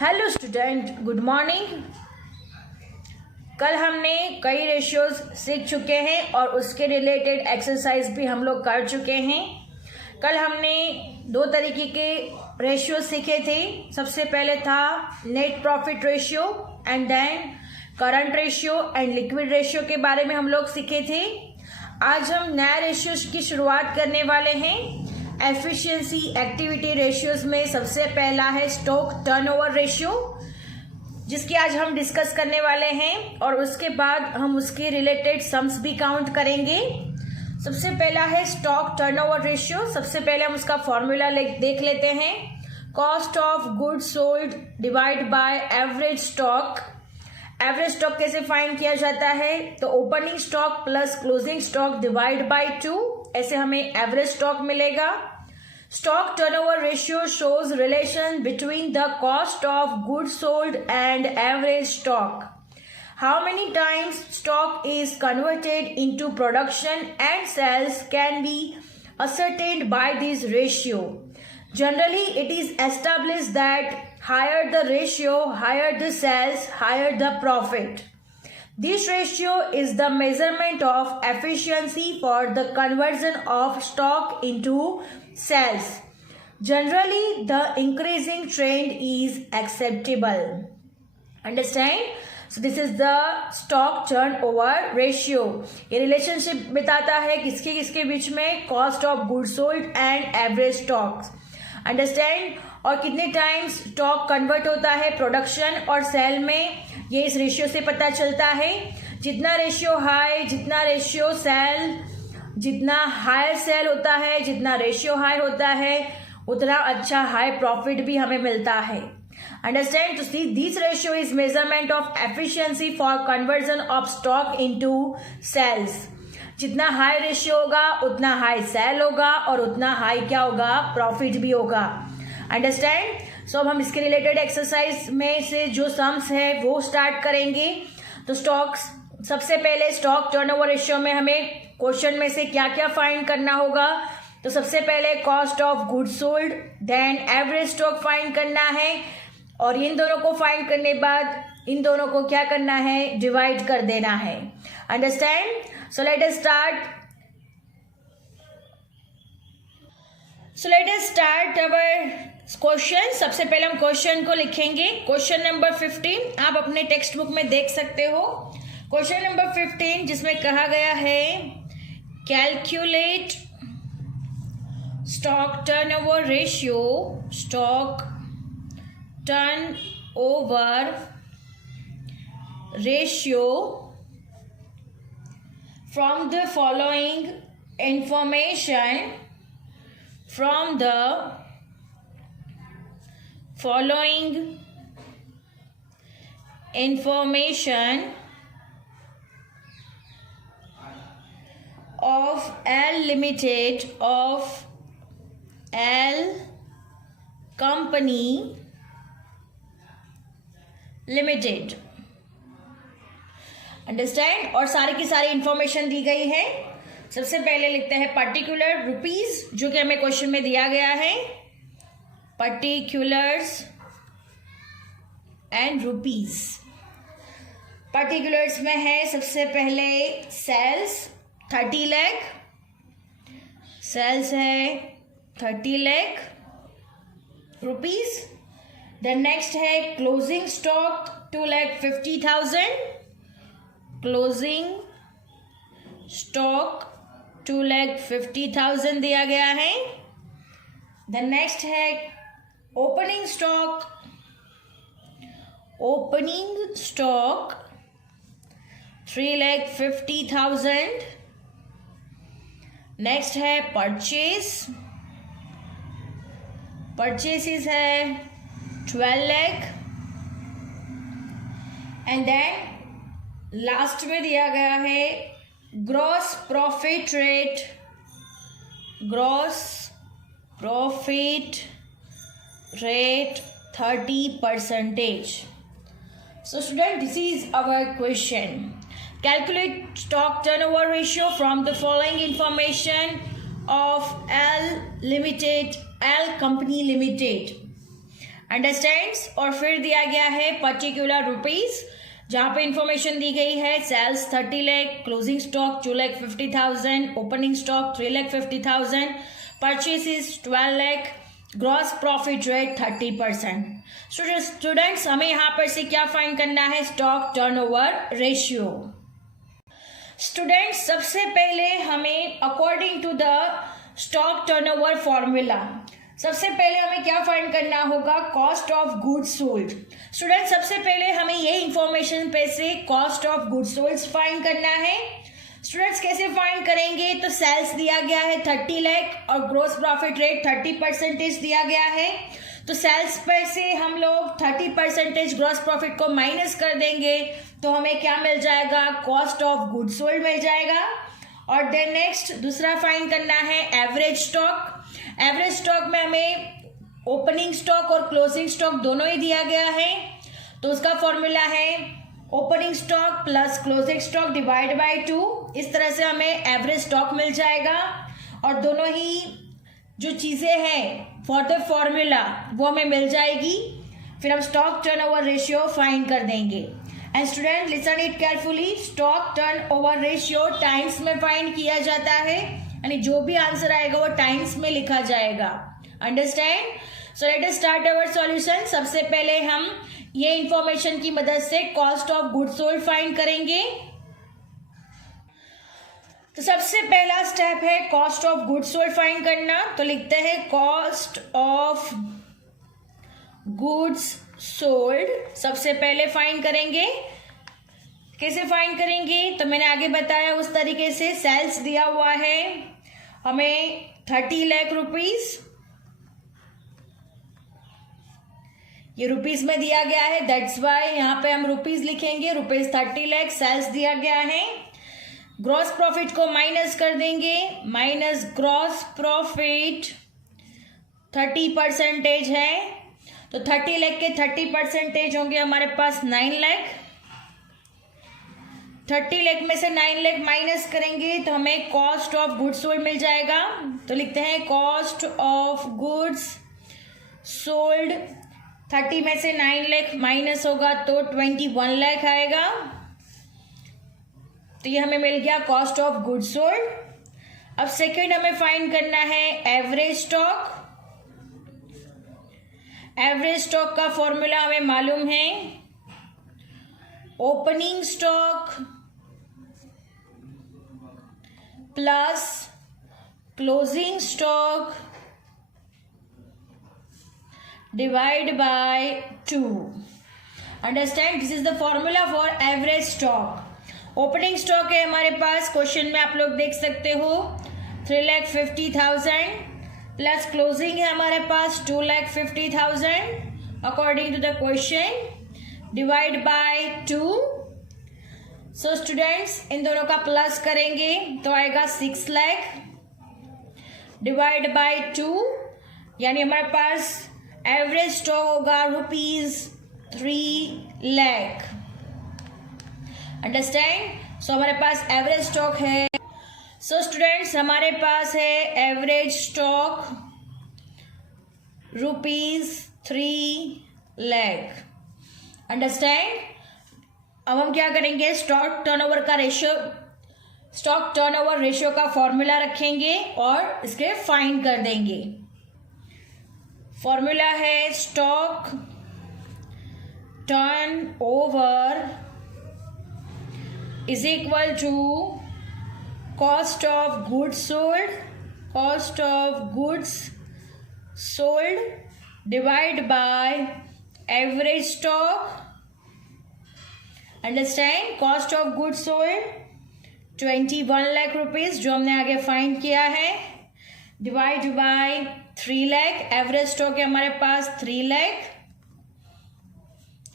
Hello student, good morning. कल हमने कई रेशियोज सीख चुके हैं और उसके रिलेटेड एक्सरसाइज भी हम लोग कर चुके हैं। कल हमने दो तरीके के रेशियो सीखे थे। सबसे पहले था net profit ratio and then current ratio and liquid ratio के बारे में हम लोग सीखे थे। आज हम नए रेशियोज की शुरुआत करने वाले हैं। एफिशिएंसी एक्टिविटी रेशियोज में सबसे पहला है स्टॉक टर्नओवर रेशियो, जिसकी आज हम डिस्कस करने वाले हैं और उसके बाद हम उसके रिलेटेड सम्स भी काउंट करेंगे। सबसे पहला है स्टॉक टर्नओवर रेशियो। सबसे पहले हम उसका फॉर्मूला देख लेते हैं। Cost of goods sold divide by average stock. Average stock कैसे फाइंड किया जाता है? तो opening stock plus closing stock divide by 2, ऐसे हमें एवरेज स्टॉक मिलेगा। Stock turnover ratio shows relation between the cost of goods sold and average stock. How many times stock is converted into production and cells can be ascertained by this ratio. Generally, it is established that higher the ratio, higher the sales, higher the profit. This ratio is the measurement of efficiency for the conversion of stock into sales. Generally, the increasing trend is acceptable. Understand? So this is the stock turnover ratio. ये relationship बताता है किसके किसके बीच में? Cost of goods sold and average stocks. Understand? और कितने times stock convert होता है प्रोडक्शन और सेल में, ये इस रेशियो से पता चलता है। जितना रेशियो हाई, जितना रेशियो सेल, जितना हायर सेल होता है, जितना रेशियो हाई होता है, उतना अच्छा हाई प्रॉफिट भी हमें मिलता है। Understand? To see this ratio is measurement of efficiency for conversion of stock into sales. जितना हाई रेशियो होगा उतना हाई सेल होगा और उतना हाई क्या होगा? प्रॉफिट भी होगा। अंडरस्टैंड? सो अब हम इसके रिलेटेड एक्सरसाइज में से जो सम्स है वो स्टार्ट करेंगे। तो स्टॉक्स, सबसे पहले स्टॉक टर्नओवर रेशियो में हमें क्वेश्चन में से क्या क्या फाइंड करना होगा? तो सबसे पहले cost of goods sold, then average stock find करना है और इन दोनों को फाइंड करने बाद इन दोनों को क्या करना है? डिवाइड कर देना है। Understand? So let us start our question. सबसे पहले हम क्वेश्चन को लिखेंगे। क्वेश्चन नंबर 15 आप अपने टेक्स्ट बुक में देख सकते हो। क्वेश्चन नंबर 15 जिसमें कहा गया है calculate stock turnover ratio, stock turnover ratio from the following information, from the following information of L Limited, of L Company limited. Understand? और सारी की सारी इंफॉर्मेशन दी गई है। सबसे पहले लिखते हैं पर्टिकुलर रुपीज, जो कि हमें क्वेश्चन में दिया गया है। Particulars and rupees. पर्टिकुलर्स में है सबसे पहले सेल्स 30 लाख, सेल्स है 30 लाख रुपीज। देन नेक्स्ट है क्लोजिंग स्टॉक 2,50,000, क्लोजिंग स्टॉक 2,50,000 दिया गया है। देन नेक्स्ट है opening stock, opening stock 3,50,000। Next है परचेज, परचेसेस है 12 लाख। एंड देन लास्ट में दिया गया है gross profit rate, gross profit rate 30%। So student, this is our question. Calculate stock turnover ratio from the following information of L Limited, L Company Limited. Understands. और फिर दिया गया है पर्टिकुलर रुपीज, जहाँ पे इंफॉर्मेशन दी गई है sales 30 lakh, closing stock 2,50,000, opening stock 3,50,000, purchases 12 lakh, gross profit rate 30%। Students हमें यहाँ पर से क्या फाइंड करना है, स्टॉक टर्नओवर रेशियो। स्टूडेंट्स सबसे पहले हमें according to the stock turnover formula सबसे पहले हमें क्या फाइंड करना होगा, cost of goods sold. Student सबसे पहले हमें ये इंफॉर्मेशन पे से cost of goods sold find करना है। स्टूडेंट्स कैसे फाइंड करेंगे, तो सेल्स दिया गया है 30 लाख और ग्रोस प्रॉफिट रेट 30% दिया गया है। तो सेल्स पर से हम लोग 30% ग्रोस प्रॉफिट को माइनस कर देंगे तो हमें क्या मिल जाएगा, कॉस्ट ऑफ गुड्स सोल्ड मिल जाएगा। और देन नेक्स्ट दूसरा फाइंड करना है एवरेज स्टॉक। एवरेज स्टॉक में हमें ओपनिंग स्टॉक और क्लोजिंग स्टॉक दोनों ही दिया गया है, तो उसका फॉर्मूला है opening stock plus closing stock divide by 2। इस तरह से हमें एवरेज स्टॉक मिल जाएगा और दोनों ही जो चीज़ें हैं फॉर द फॉर्मूला वो हमें मिल जाएगी। फिर हम स्टॉक टर्नओवर रेशियो फाइंड कर देंगे। And student listen it carefully, stock turnover ratio times में फाइंड किया जाता है, यानी जो भी आंसर आएगा वो टाइम्स में लिखा जाएगा। Understand. So let us start our solution. सबसे पहले हम ये इंफॉर्मेशन की मदद से cost of goods sold find करेंगे। तो सबसे पहला स्टेप है cost of goods sold find करना। तो लिखते हैं कॉस्ट ऑफ गुड्स सोल्ड सबसे पहले फाइंड करेंगे। कैसे फाइंड करेंगे, तो मैंने आगे बताया उस तरीके से। सेल्स दिया हुआ है हमें 30 लाख रुपीज, ये रुपीज में दिया गया है, दैट्स वाई यहाँ पे हम रुपीज लिखेंगे। रुपीज 30 लाख सेल्स दिया गया है। ग्रॉस प्रॉफिट को माइनस कर देंगे, माइनस ग्रॉस प्रॉफिट 30% है, तो 30 लाख के 30% होंगे हमारे पास 9 लाख। 30 लाख में से 9 लाख माइनस करेंगे तो हमें कॉस्ट ऑफ गुड्स सोल्ड मिल जाएगा। तो लिखते हैं कॉस्ट ऑफ गुड्स सोल्ड, 30 में से 9 लाख माइनस होगा तो 21 लाख आएगा। तो ये हमें मिल गया कॉस्ट ऑफ गुड्स सोल्ड। अब सेकंड हमें फाइंड करना है एवरेज स्टॉक। एवरेज स्टॉक का फॉर्मूला हमें मालूम है, opening stock plus closing stock divide by 2। Understand, this is the formula for average stock. Opening stock है हमारे पास, क्वेश्चन में आप लोग देख सकते हो 3,50,000 प्लस क्लोजिंग है हमारे पास 2,50,000 according to the question, divide by 2। So students इन दोनों का प्लस करेंगे तो आएगा 6 लाख डिवाइड बाय 2, यानी हमारे पास एवरेज स्टॉक होगा ₹3 लाख। अंडरस्टैंड। सो हमारे पास एवरेज स्टॉक है। सो स्टूडेंट्स हमारे पास है एवरेज स्टॉक ₹3 लाख। अंडरस्टैंड। अब हम क्या करेंगे, स्टॉक टर्नओवर का रेशियो, स्टॉक टर्नओवर रेशियो का फॉर्मूला रखेंगे और इसके फाइंड कर देंगे। फॉर्मूला है stock turnover is equal to cost of goods sold, cost of goods sold divide by average stock. Understand. Cost of goods sold 21 lakh rupees जो हमने आगे फाइंड किया है, divide by 3 lakh. Average stock है हमारे पास 3 लाख,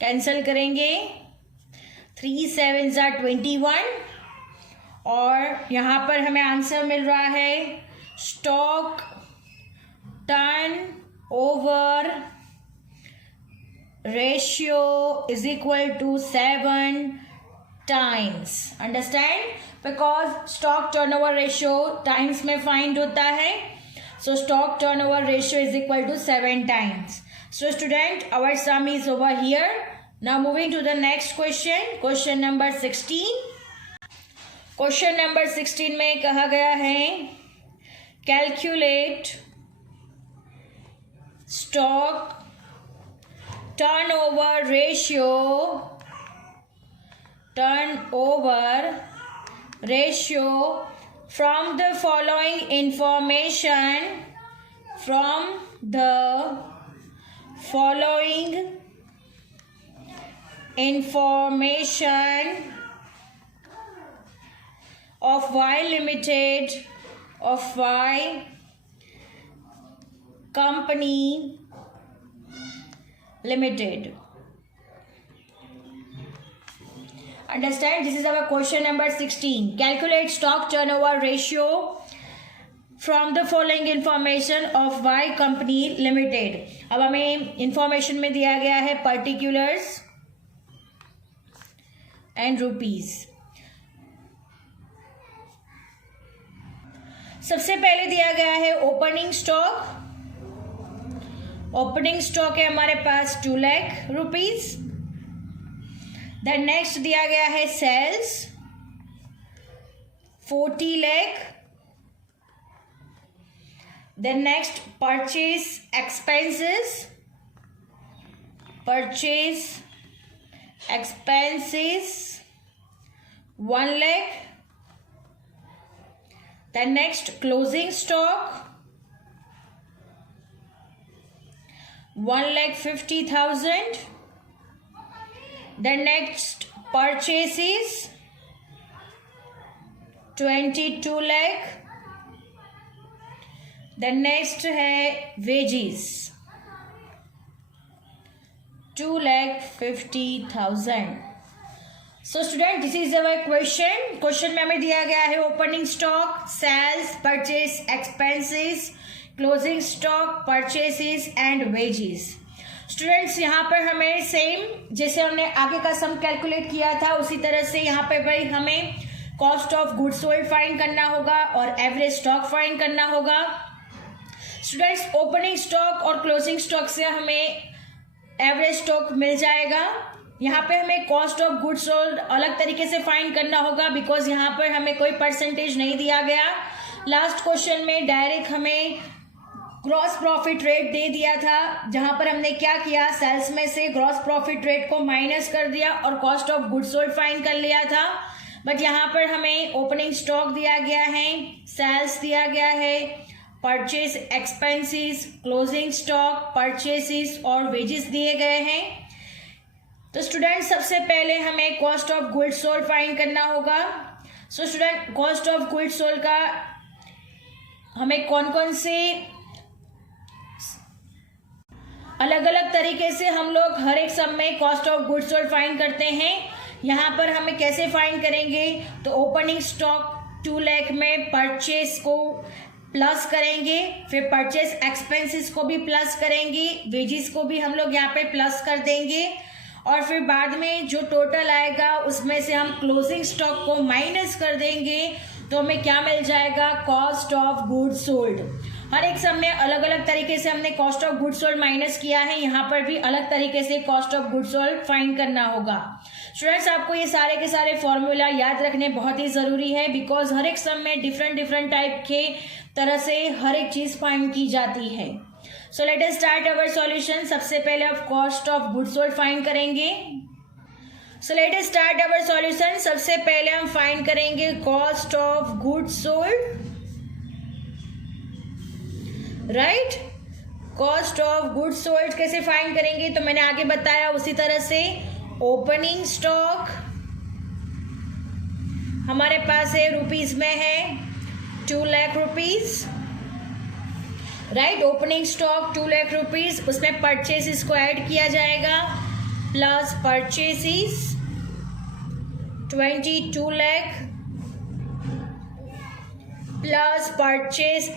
कैंसिल करेंगे, 3 7 21 और यहाँ पर हमें आंसर मिल रहा है stock turnover ratio is equal to 7 times. Understand, because stock turnover ratio times में फाइंड होता है, so stock turnover ratio is equal to 7 times. So student, our sum is over here. Now moving to the next question, question number 16. Question number 16 में कहा गया है calculate stock turnover ratio from the following information of Y Limited, of Y Company Limited. Understand, this is our question number 16. Calculate stock turnover ratio from the following information of Y Company Limited. अब हमें information में दिया गया है particulars and rupees. सबसे पहले दिया गया है ओपनिंग स्टॉक. ओपनिंग स्टॉक है हमारे पास 2 लाख रुपीज. देन नेक्स्ट दिया गया है sales 40 lakh. Then next purchase expenses 1 lakh. Then next closing stock 1,50,000. Then next purchases 22 lakh. Then next है wages 2,50,000. So student, this is our question. Question में हमें दिया गया है opening stock, sales, purchase expenses, closing stock, purchases and wages. Students, यहाँ पर हमें same जैसे हमने आगे का सम कैलकुलेट किया था उसी तरह से यहाँ पे भाई हमें cost of goods sold find करना होगा और एवरेज स्टॉक फाइंड करना होगा. स्टूडेंट्स, ओपनिंग स्टॉक और क्लोजिंग स्टॉक से हमें एवरेज स्टॉक मिल जाएगा. यहाँ पे हमें कॉस्ट ऑफ गुड्स सोल्ड अलग तरीके से फाइंड करना होगा बिकॉज यहाँ पर हमें कोई परसेंटेज नहीं दिया गया. लास्ट क्वेश्चन में डायरेक्ट हमें ग्रॉस प्रॉफिट रेट दे दिया था, जहाँ पर हमने क्या किया, सेल्स में से ग्रॉस प्रॉफिट रेट को माइनस कर दिया और cost of goods sold find कर लिया था. बट यहाँ पर हमें ओपनिंग स्टॉक दिया गया है, सेल्स दिया गया है, purchase expenses, closing stock, purchases और वेजेस दिए गए हैं. तो स्टूडेंट, सबसे पहले हमें cost of goods sold find करना होगा. So student, cost of goods sold का हमें कौन कौन से अलग अलग तरीके से हम लोग हर एक सम में cost of goods sold find करते हैं. यहाँ पर हमें कैसे फाइंड करेंगे, तो ओपनिंग स्टॉक 2 लाख में परचेस को प्लस करेंगे, फिर परचेस एक्सपेंसेस को भी प्लस करेंगे, वेजेस को भी हम लोग यहाँ पे प्लस कर देंगे और फिर बाद में जो टोटल आएगा उसमें से हम क्लोजिंग स्टॉक को माइनस कर देंगे तो हमें क्या मिल जाएगा, कॉस्ट ऑफ गुड्स सोल्ड. हर एक सम में अलग अलग तरीके से हमने cost of goods sold minus किया है. यहाँ पर भी अलग तरीके से cost of goods sold find करना होगा. स्टूडेंट्स, आपको ये सारे के सारे फॉर्मूला याद रखने बहुत ही ज़रूरी है बिकॉज हर एक सम में डिफरेंट टाइप के तरह से हर एक चीज़ फाइंड की जाती है. So let us start our solution. सबसे पहले आप cost of goods sold find करेंगे. So let us start our solution. सबसे पहले हम फाइंड करेंगे cost of goods sold. Right, cost of goods sold कैसे फाइंड करेंगे, तो मैंने आगे बताया उसी तरह से. ओपनिंग स्टॉक हमारे पास है रुपीज में है 2 lakh rupees. Right, opening stock 2 lakh rupees, उसमें परचेसेस को ऐड किया जाएगा plus purchases 22 lakh plus purchase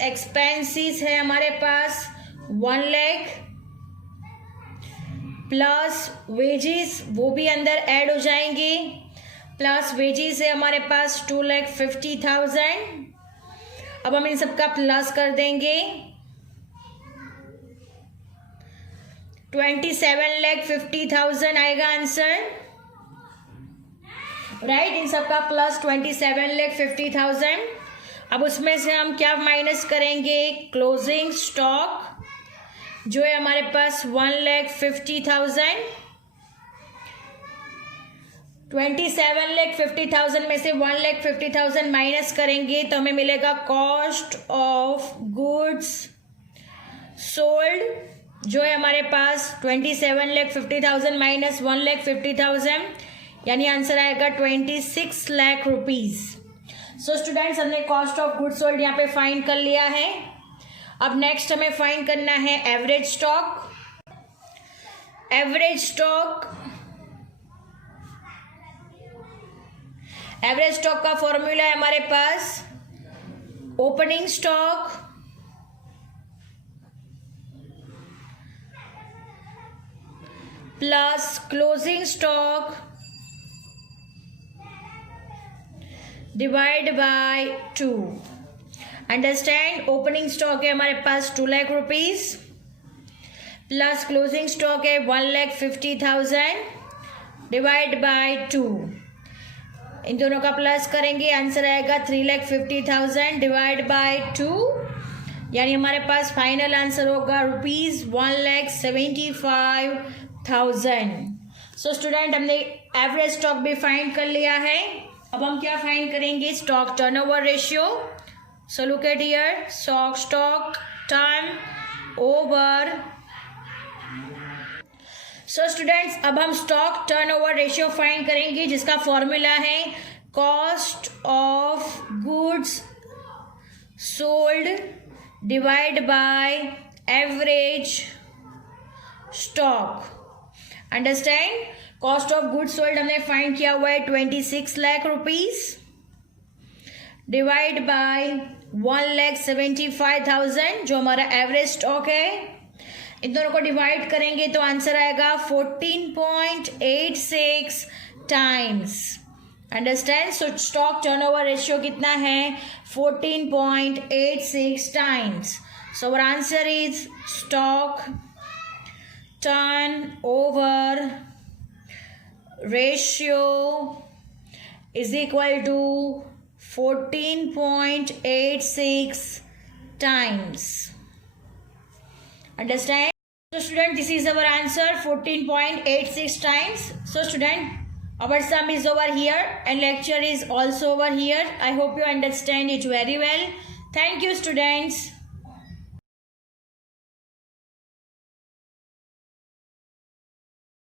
expenses है हमारे पास 1 लाख प्लस वेजेस वो भी अंदर ऐड हो जाएंगे. प्लस वेजेस है हमारे पास 2,50,000. अब हम इन सबका प्लस कर देंगे 27,50,000 आएगा आंसर, राइट। इन सबका प्लस 27,50,000। अब उसमें से हम क्या माइनस करेंगे, क्लोजिंग स्टॉक जो है हमारे पास 1,50,000। 27,50,000 में से 1,50,000 माइनस करेंगे तो हमें मिलेगा कॉस्ट ऑफ गुड्स सोल्ड जो है हमारे पास 27,50,000 माइनस 1,50,000, यानी आंसर आएगा 26 लाख रुपीज। सो स्टूडेंट्स, हमने कॉस्ट ऑफ गुड्स सोल्ड यहाँ पे फाइंड कर लिया है। अब नेक्स्ट हमें फाइंड करना है एवरेज स्टॉक। एवरेज स्टॉक का फॉर्मूला है हमारे पास opening stock plus closing stock divide by 2। Understand, opening stock है हमारे पास 2 lakh rupees plus closing stock है 1,50,000 डिवाइड बाय 2। इन दोनों का प्लस करेंगे, आंसर आएगा 3,50,000 डिवाइड बाय 2, यानी हमारे पास फाइनल आंसर होगा ₹1,75,000। सो स्टूडेंट, हमने एवरेज स्टॉक भी फाइंड कर लिया है। अब हम क्या फाइंड करेंगे, stock turnover ratio. So look at here, stock turn over. So students, अब हम स्टॉक टर्नओवर रेशियो फाइंड करेंगे जिसका फॉर्मूला है cost of goods sold divide by average stock. Understand, cost of goods sold हमने find किया हुआ है 26 lakh rupees divide by 1,75,000 जो हमारा एवरेज स्टॉक है। इन दोनों को डिवाइड करेंगे तो आंसर आएगा 14.86 times. Understand, so stock turnover ratio कितना है, 14.86 times. So our answer is stock turnover ratio is equal to 14.86 times. Understand? So student, this is our answer, 14.86 times. So student, our sum is over here and lecture is also over here. I hope you understand it very well. Thank you students.